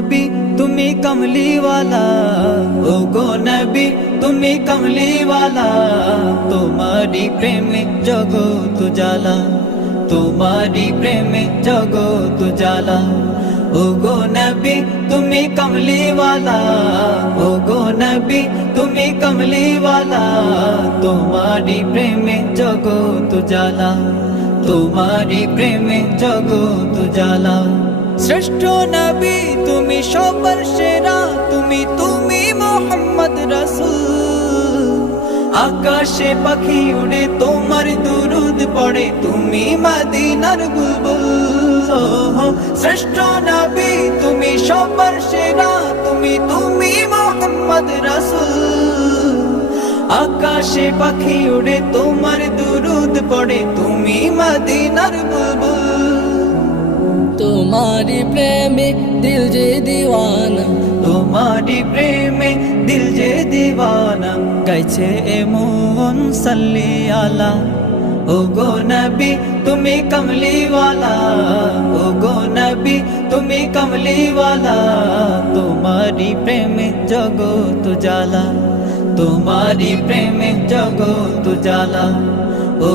নবী তুমি কমলিওয়ালা, ও গো নবী তুমি কমলিওয়ালা, তোমারি প্রেমে জগৎ জ্বালা, তোমারি প্রেমে জগৎ জ্বালা। ও গো নবী তুমি কমলিওয়ালা, ও গো নবী তুমি কমলিওয়ালা, তোমারি প্রেমে জগৎ জ্বালা, তোমারি প্রেমে জগৎ জ্বালা। শ্রেষ্ঠ নবী তুমি সবার সেরা, তুমি তুমি মুহাম্মদ রাসূল। আকাশে পাখি উড়ে তোমার দুরুদ পড়ে, তুমি মদিনার বুলবুল। শ্রেষ্ঠ নবী তুমি সবার সেরা, তুমি তুমি মুহাম্মদ রাসূল। আকাশে পাখি উড়ে তোমার দুরুদ পড়ে, তুমি মদিনার বুলবুল। तुम्हारी प्रेमे दिल जे दीवाना, তোমারি প্রেমে দিল যে দিওয়ানা, গাইছে এমন সাল্লি আলা। ও গো নবী তুমি কমলিওয়ালা, ও গো নবী তুমি কমলিওয়ালা, তোমারি প্রেমে জগৎ জ্বালা, তোমারি প্রেমে জগৎ জ্বালা। ও